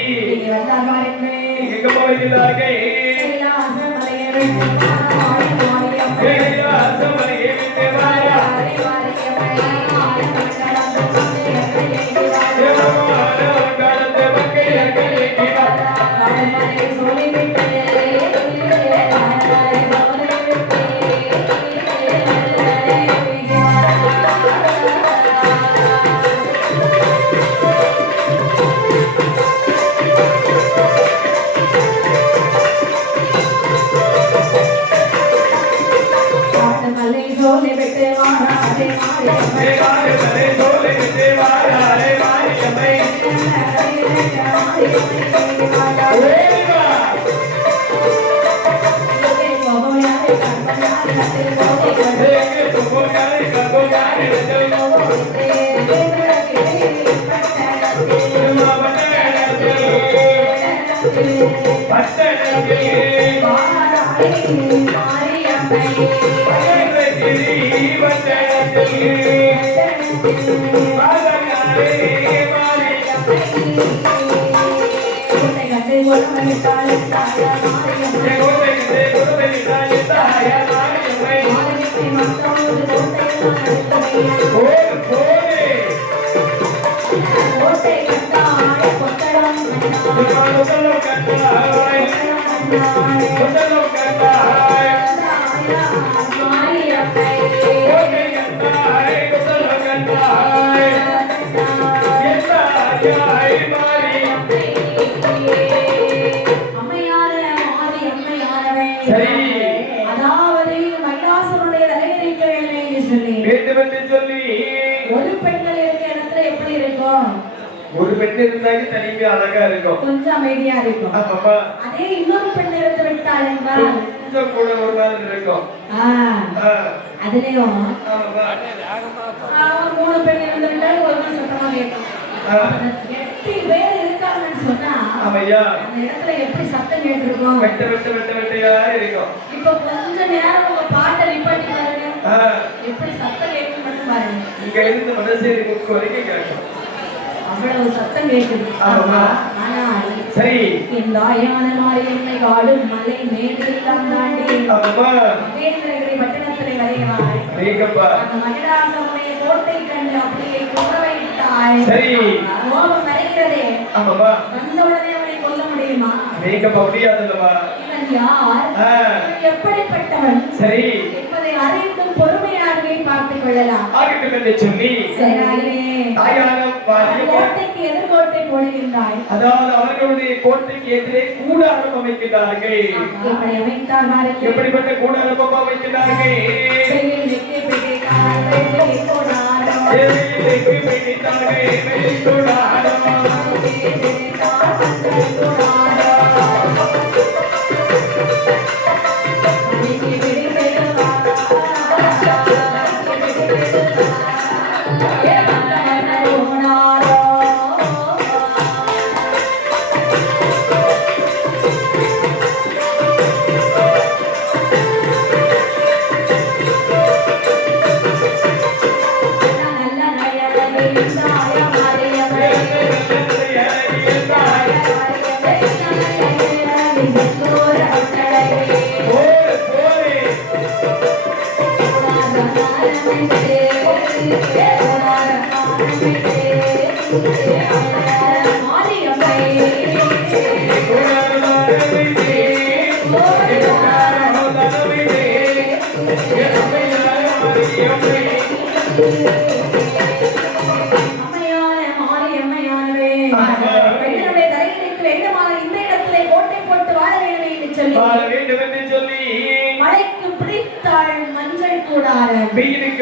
ஒரு பெண் இருந்தாங்க தனிமையா அழகா இருக்கும், கொஞ்சம் அமைதியா இருக்கும். அதே இன்னொரு பெண் இருந்து விட்டாள் என்றால் கொஞ்சம் கூட ஒரு மாதிரி இருக்கும். அதுலயும் மூணு பெண் இருந்து விட்டால் ஒரு சுத்தமா கேட்கும். 8 பேர் இருக்காங்கன்னு சொன்னா அந்த இடத்துல எப்படி சத்தம் கேட்டிருக்கும்? வெட்ட வெட்ட வெட்ட வெட்டையா இருக்கும். இப்ப கொஞ்ச நேரம் உங்க பாட்டை நிப்பாட்டி பாருங்க, எப்படி சத்தம் கேட்கும் மட்டும் பாருங்க. இங்க இருந்து மனசேரி முக்கு வரைக்கும் கேட்கும், அவ்வளவு சத்தம் கேட்குது. ஆனால் சரி இந்த ஆயான மாரியம்மை காடும் மலை மேடெல்லாம் தாண்டி மகேந்திரகிரி பட்டணத்திலே வருகிறாள். அந்த மகிழாசமுடைய கோட்டை கண்டு அப்படியே குமரவைத்தாள். சரி கோபம் வருகிறதே, வந்தவுடனே அவனை கொல்ல முடியுமா? முடியாதுல்லவா? இவன் யார், எப்படிப்பட்டவன் சரி என்பதை அறிந்தும் பொறுமையாகவே பார்த்துக் கொள்ளலாம். சொல்லி கோட்டைக்கு எதிர்கோட்டை போடுகின்றாய். அதாவது அவர்களுடைய கோட்டைக்கு எதிரே கூடாரம் அமைக்கிறார்கள். எப்படி அமைத்தார்கள்? எப்படிப்பட்ட கூடாரம் அமைக்கிறார்கள்?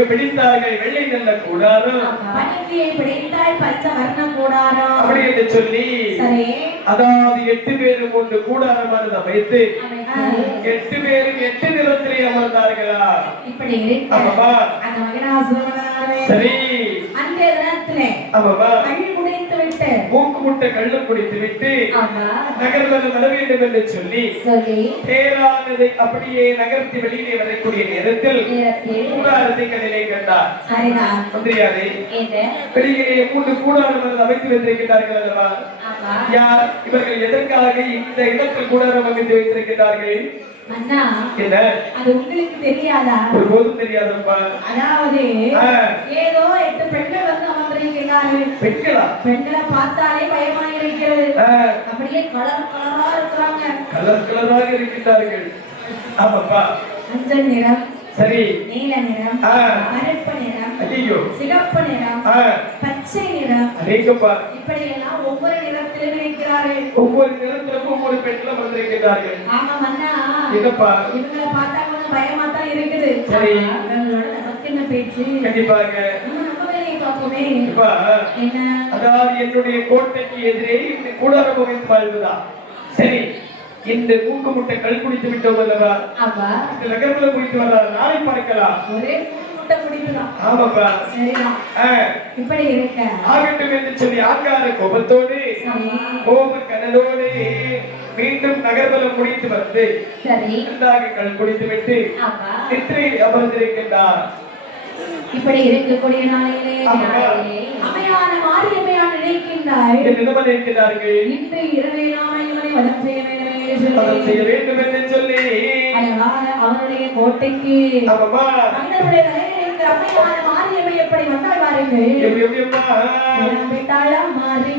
பிடித்தார்கள் வெள்ளை நல்ல கூடாரம், பனிக்கு பிடித்தால் பச்சை வர்ண கூடாரம் அப்படி என்று சொல்லி அதாவது 8 பேரும் கொண்டு கூடாரமானது அமைத்து 8 பேரும் 8 நிறத்திலே அமர்ந்தார்களா? இப்படி இருக்கு. அந்த மகனாசுரனாலே சரி அந்த நேரத்திலே கள்ளு குடித்து விட்டு மூக்கு முட்டை கள்ளு குடித்து விட்டு நகர்வது வர வேண்டும் என்று சொல்லி தேரானதை அப்படியே நகர்த்தி வெளியிலே வரக்கூடிய நேரத்தில் கூடாரத்தை கண்ணிலே கண்டார். மந்திரியாரே, வெளியிலே 3 கூடாரம் அமைத்து வைத்திருக்கிறார்கள் அல்லவா? யார் இவர்கள்? எதற்காக இந்த இடத்தில் கூடாரம் அமைத்து வைத்திருக்கிறார்கள்? அண்ணா, அது உங்களுக்கு தெரியாதா? ஒருபோதும் தெரியாதப்பா. அதாவது ஏதோ 8 பெண்கள் வந்து அமர்ந்திருக்கிறார்கள். பெண்களை பார்த்தாலே பயமா இருக்கிறது. அப்படியே கலர் கலரா இருக்கிறாங்க. கலர் கலராக இருக்கின்றார்கள். ஆமாப்பா. மஞ்சள் நிறம், சரி, நீல நிறம், கருப்பு நிறம், ஐயோ சிகப்பு நிறம், பச்சை நிறம், அடேங்கப்பா, இப்படி எல்லாம் ஒவ்வொரு நிறத்திலும் இருக்கிறார்கள். ஒவ்வொரு நிறத்திலும் ஒவ்வொரு பெண்களும் வந்திருக்கிறார்கள். ஆமா அண்ணா, இதப்பா இவங்களை பார்த்தா கொஞ்சம் பயமா தான் இருக்குது. சரி, இவங்களோட நமக்கு என்ன பேச்சு? கண்டிப்பாக நம்ம வேலையை பார்ப்போமே. என்ன? அதாவது என்னுடைய கோட்டைக்கு எதிரே இந்த கூடாரம் அமைத்து வாழ்வதா? சரி, இந்த மூக்கு முட்டை கல் குடித்து விட்டோம் அல்லவா? அப்பா இந்த நகரத்துல போயிட்டு வர நாளை பார்க்கலாம். ஒரே முட்டை குடிக்கலாம். ஆமாப்பா. சரிதான். இப்படி இருக்க ஆகட்டும் என்று சொல்லி ஆங்கார கோபத்தோடு கோப கனலோடு மீண்டும் நகர்வலம் முடித்து வந்து சரி நன்றாக கல் குடித்து விட்டு நித்திரையில் அமர்ந்திருக்கின்றார். இப்படி இருக்கக்கூடிய நாளையிலே அமையான மாரியம்மையான நினைக்கின்றாய். நினைவு நிற்கிறார்கள். இன்று இரவே நாம இவனை வதம் செய்ய வேண்டும் என்று சொல்லி அவனுடைய கோட்டைக்கு தங்களுடைய தலைவருக்கு அமையான மாரியம்மை எப்படி வந்தால் பாருங்கள். மாறி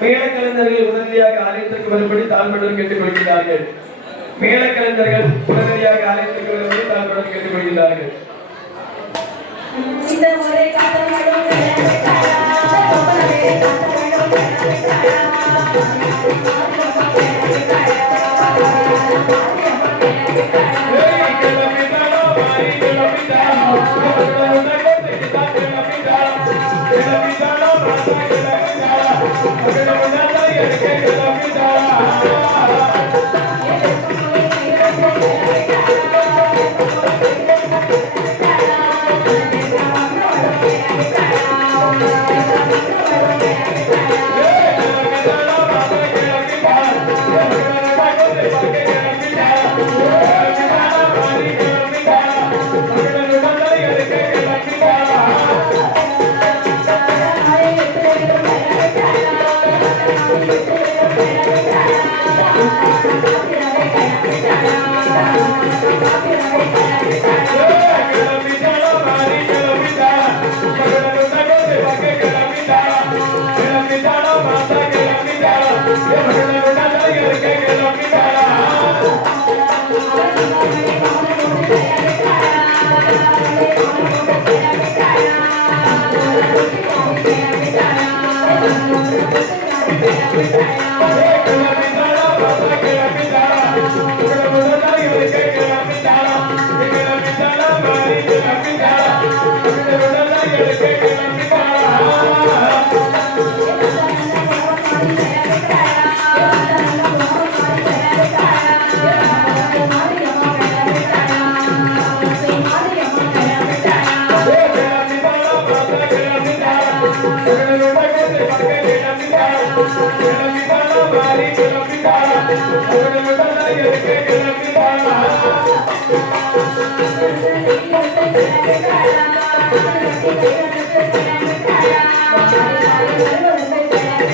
மேலக்கலைஞர்கள் உடனடியாக ஆலயத்திற்கு வரும்படி தாழ்மையுடன் கேட்டுக்கொள்கிறார்கள். மேலக்கலைஞர்கள் உடனடியாக ஆலயத்திற்கு வரும்படி தாழ்மையுடன் கேட்டுக்கொள்கிறார்கள்.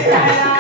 Thank you.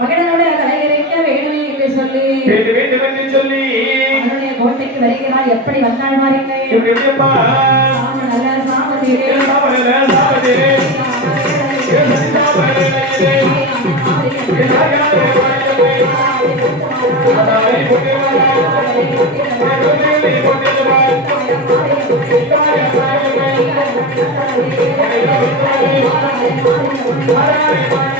மகனுடைய தலையிறைக்க வேணுமே என்று சொல்லி அவனுடைய கோட்டைக்கு வருகிறாள். எப்படி வந்தாள் மாறிக்கை நல்ல சாமத்திலே